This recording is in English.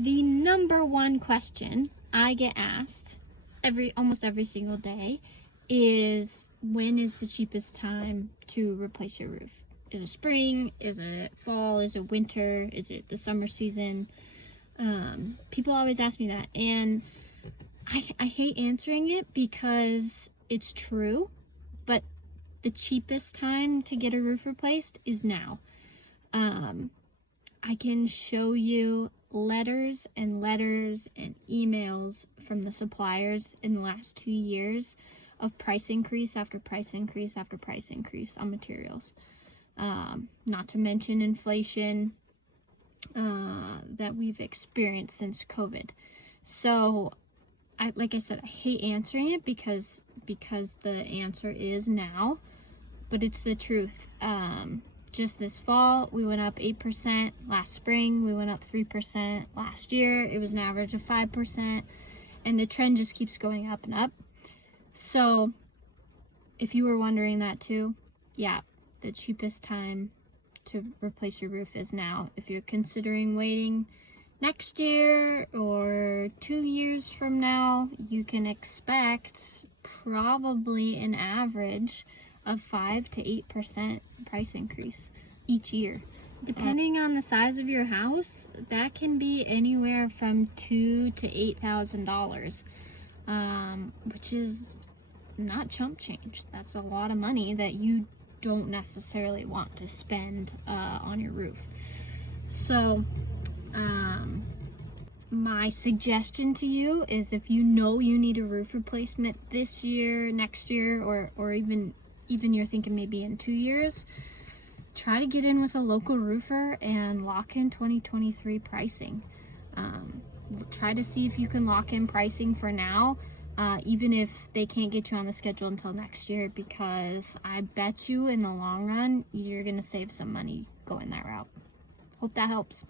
The number one question I get asked almost every single day is, when is the cheapest time to replace your roof? Is it spring? Is it fall? Is it winter? Is it the summer season? People always ask me that, and I hate answering it because it's true, but the cheapest time to get a roof replaced is now. I can show you letters and emails from the suppliers in the last 2 years of price increase after price increase after price increase on materials. Not to mention inflation that we've experienced since COVID. So, like I said, I hate answering it because the answer is now, but it's the truth. Just this fall, we went up 8%. Last spring, we went up 3%. Last year, it was an average of 5%. And the trend just keeps going up and up. So, if you were wondering that too, yeah, the cheapest time to replace your roof is now. If you're considering waiting next year or 2 years from now, you can expect probably an average of 5 to 8% price increase each year. Depending on the size of your house, that can be anywhere from $2,000 to $8,000, which is not chump change. That's a lot of money that you don't necessarily want to spend on your roof. So, my suggestion to you is, if you know you need a roof replacement this year, next year, or even you're thinking maybe in 2 years, try to get in with a local roofer and lock in 2023 pricing. Try to see if you can lock in pricing for now, even if they can't get you on the schedule until next year, because I bet you in the long run, you're going to save some money going that route. Hope that helps.